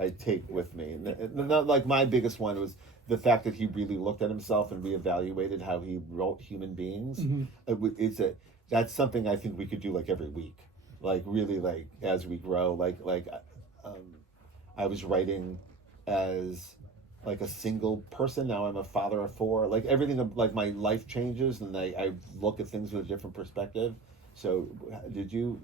I take with me. Not like my biggest one was the fact that he really looked at himself and reevaluated how he wrote human beings. It's a that's something I think we could do like every week, like really like as we grow. Um, I was writing as like a single person. Now I'm a father of four. Like everything, like my life changes, and I look at things with a different perspective. So,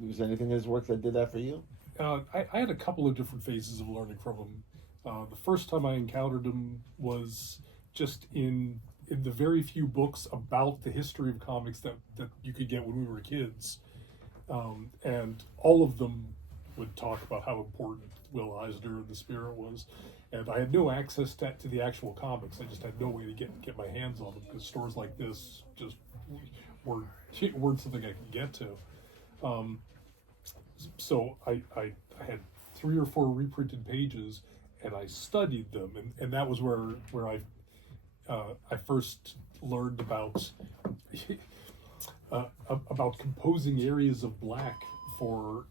was there anything in his work that did that for you? I had a couple of different phases of learning from him. The first time I encountered him was just in the very few books about the history of comics that you could get when we were kids, and all of them would talk about how important Will Eisner and the Spirit was, and I had no access to the actual comics. I just had no way to get my hands on them because stores like this just weren't something I could get to. Um, so I had 3 or 4 reprinted pages, and I studied them, and that was where I first learned about composing areas of black for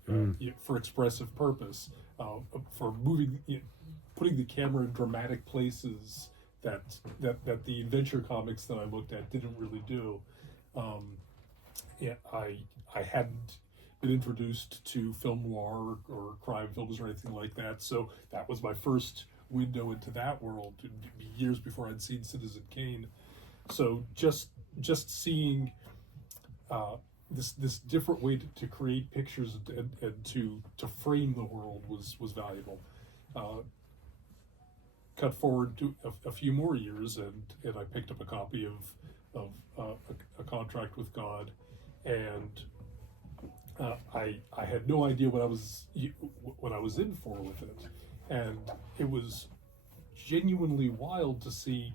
expressive purpose, for putting the camera in dramatic places that the adventure comics that I looked at didn't really do. Um, yeah, I hadn't been introduced to film noir or crime films or anything like that, so that was my first window into that world. It'd be years before I'd seen Citizen Kane. So just seeing this different way to create pictures and to frame the world was valuable. Cut forward to a few more years, and I picked up a copy of a Contract with God, and I had no idea what I was in for with it, and it was genuinely wild to see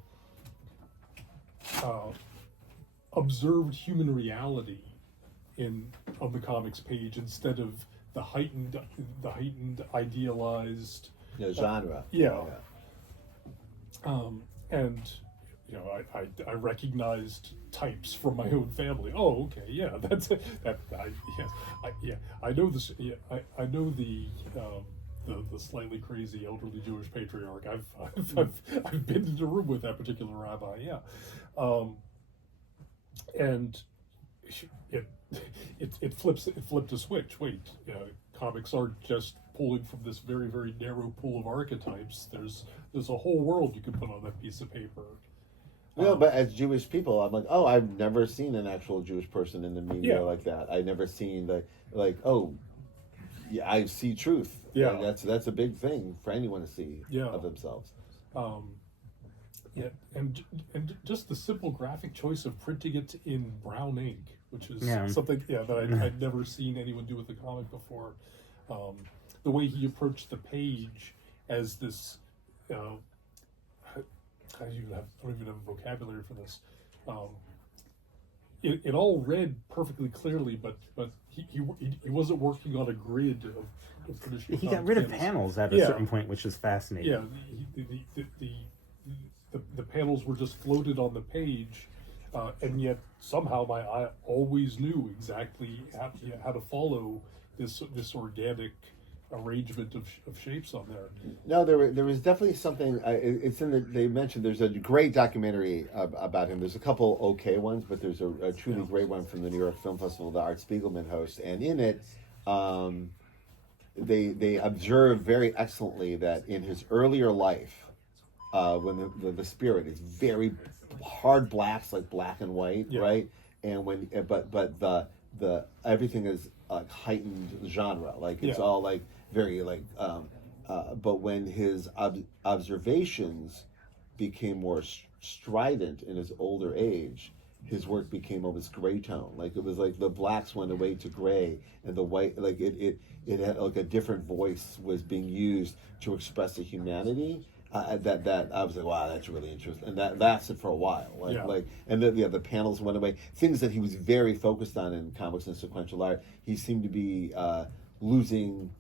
observed human reality on the comics page instead of the heightened idealized Genre. yeah. And I recognized types from my own family. Oh, okay, yeah, that's it. I know this. Yeah, I know the slightly crazy elderly Jewish patriarch. I've been in a room with that particular rabbi. Yeah, and it flipped a switch. Wait, comics aren't just pulling from this very very narrow pool of archetypes. There's a whole world you could put on that piece of paper. But as Jewish people, I'm like, oh, I've never seen an actual Jewish person in the media Yeah. like that. I've never seen oh, yeah, I see truth. Yeah. Like, that's a big thing for anyone to see Yeah. of themselves. Yeah, and just the simple graphic choice of printing it in brown ink, which is something that I'd never seen anyone do with the comic before. The way he approached the page as this, I don't even have a vocabulary for this. It all read perfectly clearly, but he wasn't working on a grid of traditional. He got rid of panels at a certain point, which is fascinating. Yeah, the panels were just floated on the page, and yet somehow my eye always knew exactly how to follow this organic arrangement of shapes on there. No, there was definitely something. It's in they mentioned there's a great documentary about him. There's a couple okay ones, but there's a truly great one from the New York Film Festival that Art Spiegelman hosts, and in it, they observe very excellently that in his earlier life, when the Spirit is very hard blacks, like black and white, right? And but the everything is like heightened genre, like it's all like very like but when his observations became more strident in his older age, his work became almost gray tone. Like it was like the blacks went away to gray, and the white, like it had like a different voice was being used to express the humanity. That I was like, wow, that's really interesting, and that lasted for a while. And the panels went away. Things that he was very focused on in comics and sequential art, he seemed to be losing,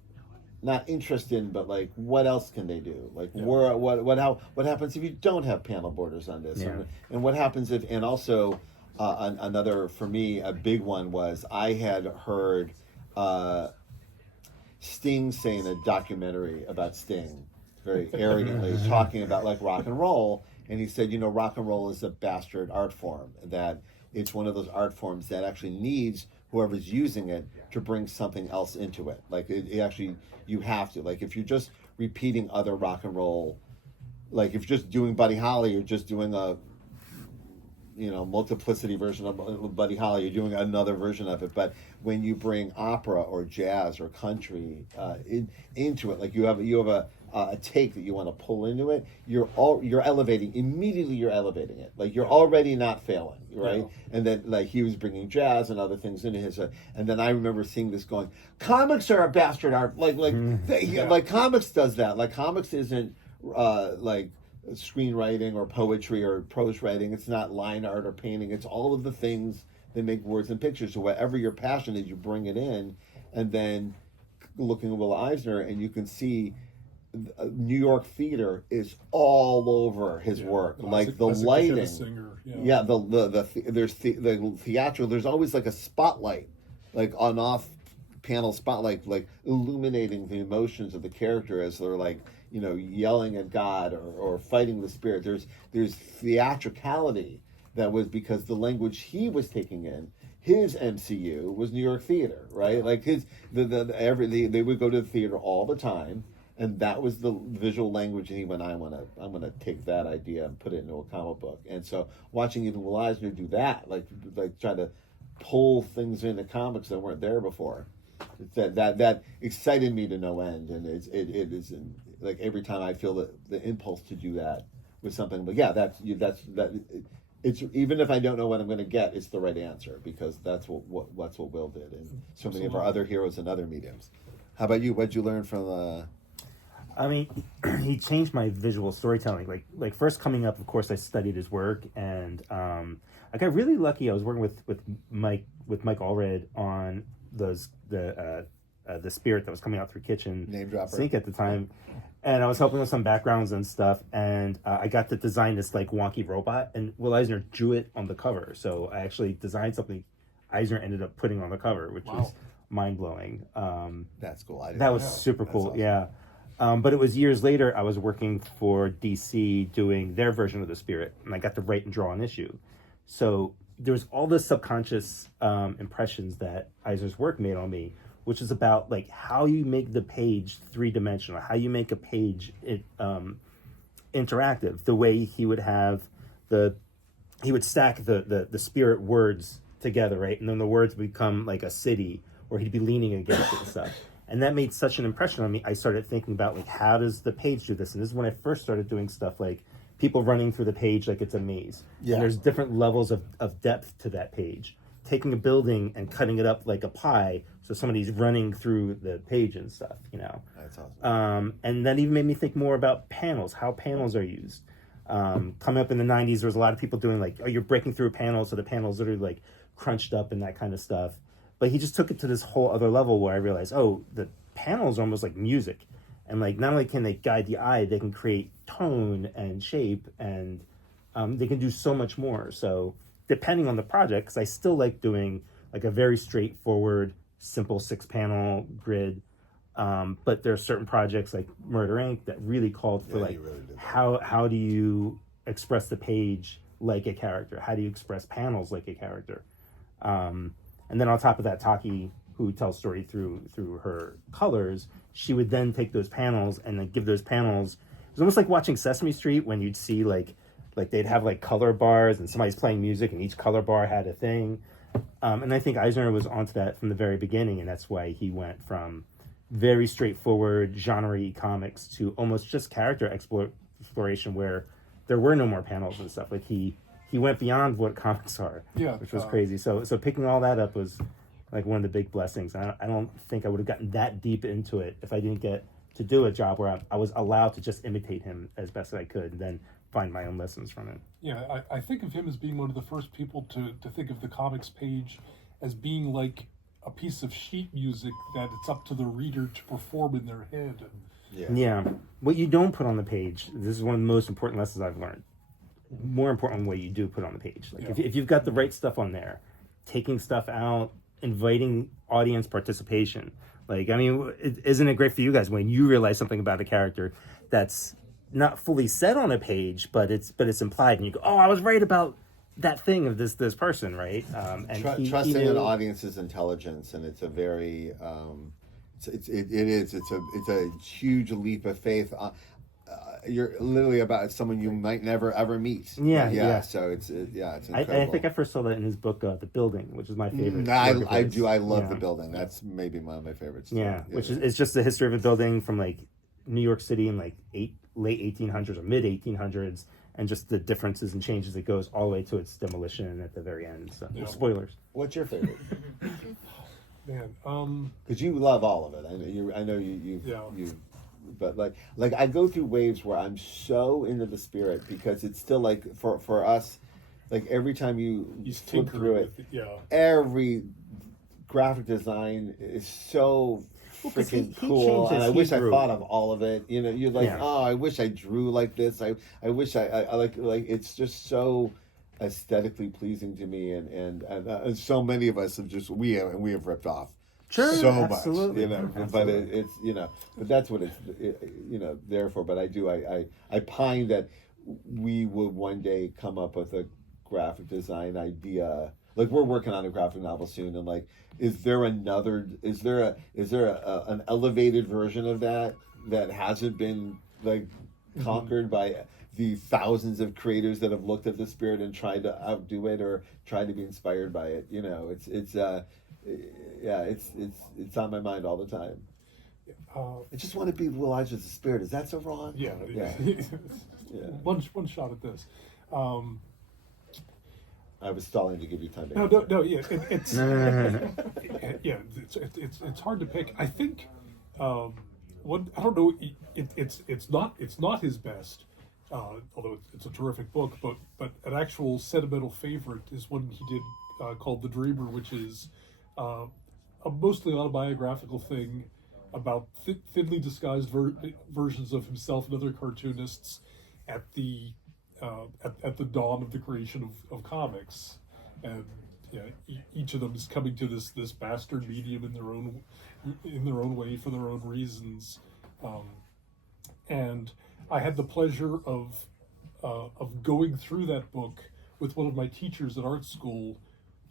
not interest in, but like, what else can they do? Like, what happens if you don't have panel borders on this, and what happens if, and also another for me a big one was I had heard Sting saying a documentary about Sting. very arrogantly talking about like rock and roll, and he said, rock and roll is a bastard art form, that it's one of those art forms that actually needs whoever's using it to bring something else into it. Like it actually, you have to, like if you're just repeating other rock and roll, like if you're just doing Buddy Holly, you're just doing a multiplicity version of Buddy Holly, you're doing another version of it. But when you bring opera or jazz or country into it, like you have a take that you want to pull into it, you're elevating immediately. You're elevating it, like you're already not failing, right? Yeah. And then like he was bringing jazz and other things into his, and then I remember seeing this going, comics are a bastard art, like comics does that, like comics isn't like screenwriting or poetry or prose writing. It's not line art or painting. It's all of the things that make words and pictures. So whatever your passion is, you bring it in. And then looking at Will Eisner, and you can see New York theater is all over his work. Like the lighting, there's the theatrical. There's always like a spotlight, like on off panel spotlight, like illuminating the emotions of the character as they're like yelling at God or fighting the spirit. There's theatricality that was because the language he was taking in. His MCU was New York theater, right? Like they would go to the theater all the time, and that was the visual language. And he went, I'm gonna take that idea and put it into a comic book. And so watching even Will Eisner do that, like try to pull things into comics that weren't there before, that excited me to no end. And it is like every time I feel the impulse to do that with something. But yeah, that's it's, even if I don't know what I'm going to get, it's the right answer, because that's what Will did, and so many of our other heroes in other mediums. How about you? What'd you learn from? I mean, he changed my visual storytelling. Like first coming up, of course, I studied his work, and I got really lucky. I was working with Mike Allred on the Spirit that was coming out through Kitchen Name dropper. Sink at the time. And I was helping with some backgrounds and stuff, and I got to design this like wonky robot, and Will Eisner drew it on the cover. So I actually designed something Eisner ended up putting on the cover, which was mind-blowing. That's cool. That was super cool, awesome. Yeah. But it was years later, I was working for DC doing their version of the Spirit, and I got to write and draw an issue. So there was all this subconscious impressions that Eisner's work made on me, which is about like how you make the page three-dimensional, how you make a page interactive. The way he would have he would stack the Spirit words together, right? And then the words would become like a city, or he'd be leaning against it and stuff. And that made such an impression on me. I started thinking about like, how does the page do this? And this is when I first started doing stuff like people running through the page like it's a maze. Yeah. And there's different levels of depth to that page. Taking a building and cutting it up like a pie, so somebody's running through the page and stuff, That's awesome. And that even made me think more about panels, how panels are used. Coming up in the 90s, there was a lot of people doing like, you're breaking through a panel, so the panel's literally like crunched up and that kind of stuff. But he just took it to this whole other level where I realized, the panels are almost like music. And like, not only can they guide the eye, they can create tone and shape, and they can do so much more. So depending on the project, because I still like doing like a very straightforward, simple 6-panel grid. But there are certain projects like Murder Inc. that really called for really how do you express the page like a character? How do you express panels like a character? And then on top of that, Taki, who tells story through her colors, she would then take those panels and then give those panels. It was almost like watching Sesame Street when you'd see like they'd have like color bars and somebody's playing music and each color bar had a thing. And I think Eisner was onto that from the very beginning, and that's why he went from very straightforward genre-y comics to almost just character exploration where there were no more panels and stuff. Like he went beyond what comics are, which was crazy. So picking all that up was like one of the big blessings. I don't think I would have gotten that deep into it if I didn't get to do a job where I was allowed to just imitate him as best as I could, and then find my own lessons from it. Yeah, I think of him as being one of the first people to think of the comics page as being like a piece of sheet music that it's up to the reader to perform in their head. Yeah. What you don't put on the page, this is one of the most important lessons I've learned. More important what you do put on the page. Like if you've got the right stuff on there, taking stuff out, inviting audience participation. Like, I mean, isn't it great for you guys when you realize something about a character that's not fully said on a page, but it's implied, and you go, "Oh, I was right about that thing of this person," right? And Trusting an audience's intelligence, and it's a very it's a huge leap of faith. You're literally about someone you might never ever meet. Yeah. So it's incredible. I think I first saw that in his book, The Building, which is my favorite. I love The Building. That's maybe one of my favorites. Yeah, which is it's just the history of a building from like New York City in like late 1800s or mid 1800s, and just the differences and changes. It goes all the way to its demolition at the very end. So spoilers. What's your favorite? Man, because you love all of it. I know you. But like I go through waves where I'm so into the spirit, because it's still like for us, like every time you flip through it, every graphic design is so freaking cool, and I wish I thought of all of it. You know, you're like, oh, I wish I drew like this. I wish I like it's just so aesthetically pleasing to me, and so many of us have we have ripped off. Sure, so absolutely. much, but it's but that's what it's there for. But I pine that we would one day come up with a graphic design idea. Like, we're working on a graphic novel soon, and like, is there an elevated version of that hasn't been like conquered by the thousands of creators that have looked at the spirit and tried to outdo it or tried to be inspired by it? It's on my mind all the time. I just want to be Will Eisner's the spirit. Is that so wrong? Yeah. One shot at this. I was stalling to give you time to No. Yeah, it's hard to pick. I think I don't know. It's not his best. Although it's a terrific book, but an actual sentimental favorite is one he did called The Dreamer, which is a mostly autobiographical thing about thinly disguised versions of himself and other cartoonists at the dawn of the creation of comics, and each of them is coming to this bastard medium in their own way for their own reasons, and I had the pleasure of going through that book with one of my teachers at art school,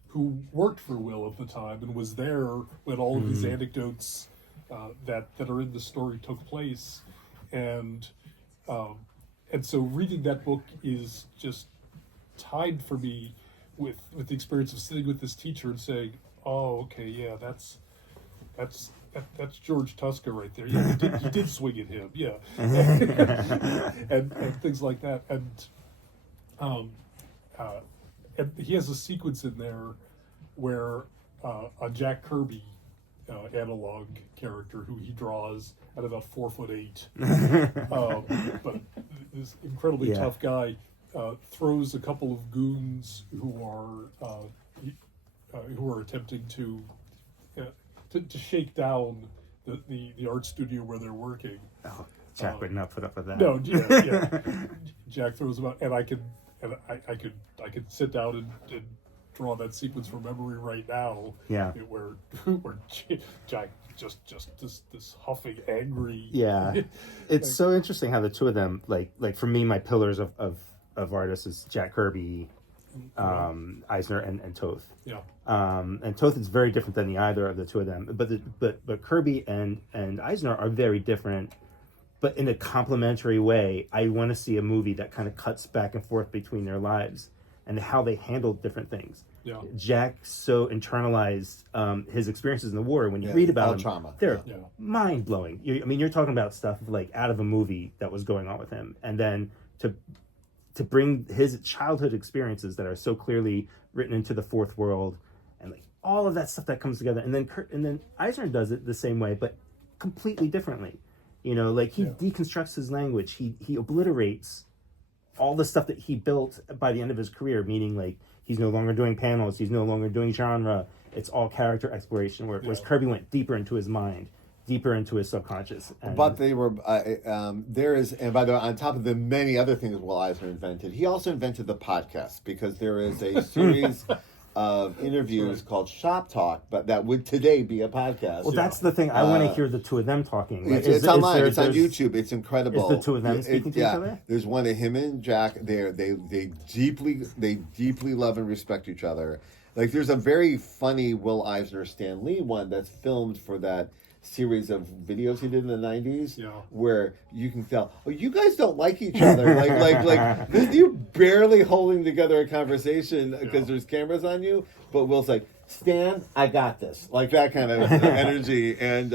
who worked for Will at the time and was there when all of his anecdotes that are in the story took place, and so reading that book is just tied for me with the experience of sitting with this teacher and saying, "Oh, okay, yeah, that's George Tuska right there. Yeah, he did swing at him, yeah," and things like that, and he has a sequence in there where a Jack Kirby analog character who he draws at about 4'8", but this incredibly tough guy throws a couple of goons who are attempting to shake down the art studio where they're working. Oh, Jack would not put up with that. No, yeah. Jack throws them out, and I could sit down and draw that sequence from memory right now. Yeah, where Jack just this huffing, angry. Yeah, it's so interesting how the two of them, like for me, my pillars of artists is Jack Kirby, Eisner, and Toth. Yeah. And Toth is very different than either of the two of them. But Kirby and Eisner are very different, but in a complementary way. I want to see a movie that kind of cuts back and forth between their lives and how they handled different things. Yeah. Jack so internalized his experiences in the war. When you read about him, trauma. They're mind blowing. You're talking about stuff like out of a movie that was going on with him, and then to bring his childhood experiences that are so clearly written into the fourth world, and like all of that stuff that comes together, and then Eisner does it the same way, but completely differently. Like he deconstructs his language. He obliterates all the stuff that he built by the end of his career, meaning like he's no longer doing panels, he's no longer doing genre. It's all character exploration, whereas Kirby went deeper into his mind, deeper into his subconscious. But they were there is, and by the way, on top of the many other things Will Eisner invented, he also invented the podcast, because there is a series of interviews called Shop Talk, but that would today be a podcast. Well, that's the thing. I want to hear the two of them talking. Like, It's online. It's on YouTube. It's incredible. Is the two of them speaking to each other? There's one of him and Jack. They deeply love and respect each other. Like there's a very funny Will Eisner Stan Lee one that's filmed for that series of videos he did in the 90s, where you can tell, oh, you guys don't like each other. like you're barely holding together a conversation because there's cameras on you. But Will's like, Stan, I got this. Like that kind of energy. And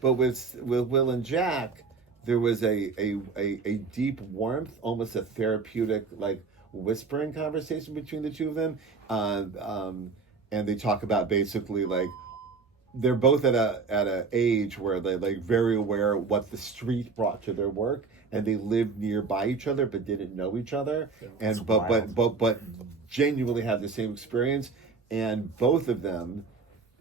but with Will and Jack, there was a deep warmth, almost a therapeutic like whispering conversation between the two of them. And they talk about basically like they're both at a age where they're like very aware of what the street brought to their work, and they lived nearby each other but didn't know each other, and but genuinely had the same experience. And both of them,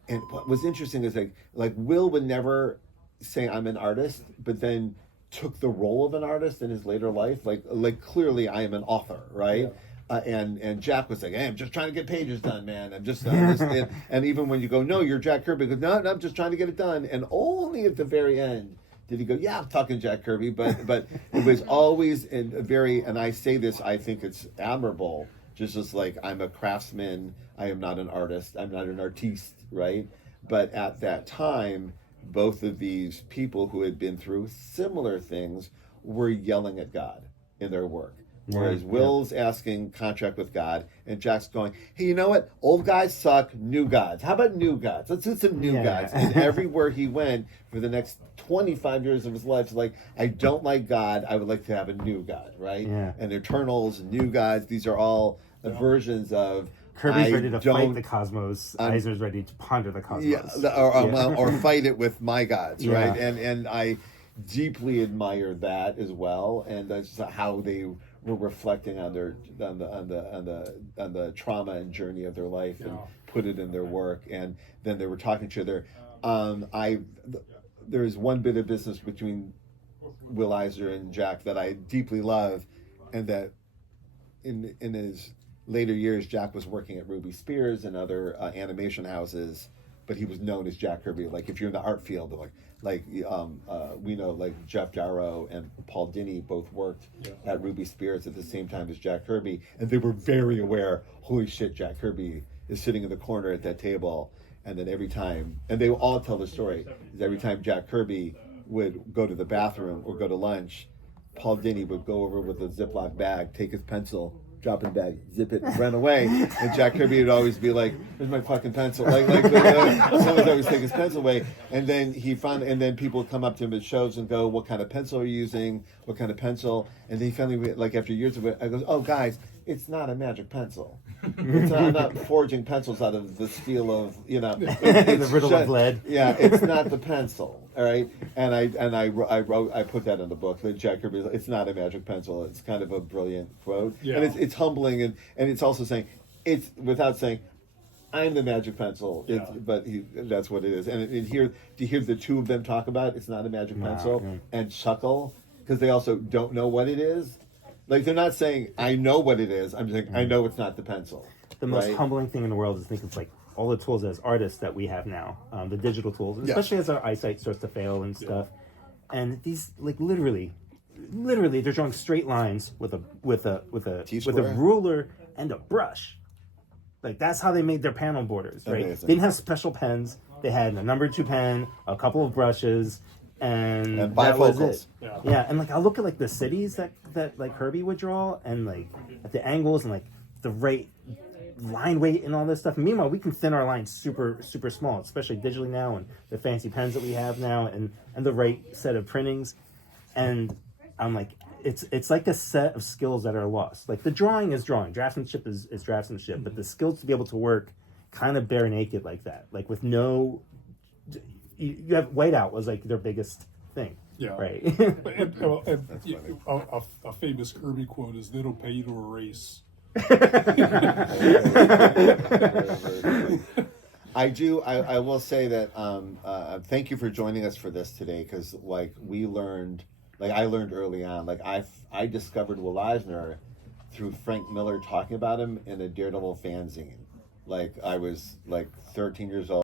and what was interesting is like Will would never say I'm an artist, but then took the role of an artist in his later life. Like clearly I am an author, right? Yeah. And Jack was like, hey, I'm just trying to get pages done, man. I'm just and even when you go, no, you're Jack Kirby, he goes, no, I'm just trying to get it done. And only at the very end did he go, yeah, I'm talking Jack Kirby, but it was always in a very, and I say this, I think it's admirable, just as like I'm a craftsman, I am not an artist, I'm not an artiste, right? But at that time, both of these people who had been through similar things were yelling at God in their work. Whereas Will's asking contract with God, and Jack's going, hey, you know what? Old guys suck, new gods. How about new gods? Let's do some new gods. And everywhere he went for the next 25 years of his life, like, I don't like God. I would like to have a new God, right? Yeah. And Eternals, new gods, these are all versions of... Kirby's ready to fight the cosmos. Eisner's ready to ponder the cosmos. Or fight it with my gods, right? And I deeply admire that as well, and that's how they were reflecting on the trauma and journey of their life and put it in their work. And then they were talking to each other. There's one bit of business between Will Eisner and Jack that I deeply love, and that in his later years, Jack was working at Ruby Spears and other animation houses, but he was known as Jack Kirby. Like if you're in the art field, we know like Jeff Darrow and Paul Dini both worked at Ruby Spears at the same time as Jack Kirby, and they were very aware, holy shit, Jack Kirby is sitting in the corner at that table. And then every time, and they all tell the story, is every time Jack Kirby would go to the bathroom or go to lunch, Paul Dini would go over with a Ziploc bag, take his pencil, drop in the bag, zip it, and run away. And Jack Kirby would always be like, "Where's my fucking pencil?" Someone would always take his pencil away. And then people would come up to him at shows and go, "What kind of pencil are you using? What kind of pencil?" And then he finally, like after years of it, I goes, "Oh, guys, it's not a magic pencil. I'm not forging pencils out of the steel of the riddle of lead. Yeah, it's not the pencil." All right, and I put that in the book. That Jack Kirby, it's not a magic pencil. It's kind of a brilliant quote, and it's humbling, and it's also saying it's without saying I'm the magic pencil. But that's what it is. And to hear the two of them talk about it's not a magic pencil and chuckle because they also don't know what it is. Like they're not saying I know what it is. I'm saying I know it's not the pencil. The most humbling thing in the world is to think of like all the tools as artists that we have now, the digital tools, especially as our eyesight starts to fail and stuff. And these, like literally, they're drawing straight lines with a ruler and a brush. Like that's how they made their panel borders, right? Amazing. They didn't have special pens. They had a number 2 pen, a couple of brushes, and that was it. Yeah, and like I look at like the cities that like Herbie would draw, and like at the angles and like the right line weight and all this stuff. And meanwhile, we can thin our lines super, super small, especially digitally now, and the fancy pens that we have now, and the right set of printings. And I'm like, it's like a set of skills that are lost. Like the drawing is drawing, draftsmanship is draftsmanship, but the skills to be able to work kind of bare naked like that, like with no, you have whiteout was like their biggest thing. Yeah. Right. A famous Kirby quote is, "They don't pay you to erase." I will say that thank you for joining us for this today, because like I learned early on, like I discovered Will Eisner through Frank Miller talking about him in a Daredevil fanzine, Like I was like 13 years old.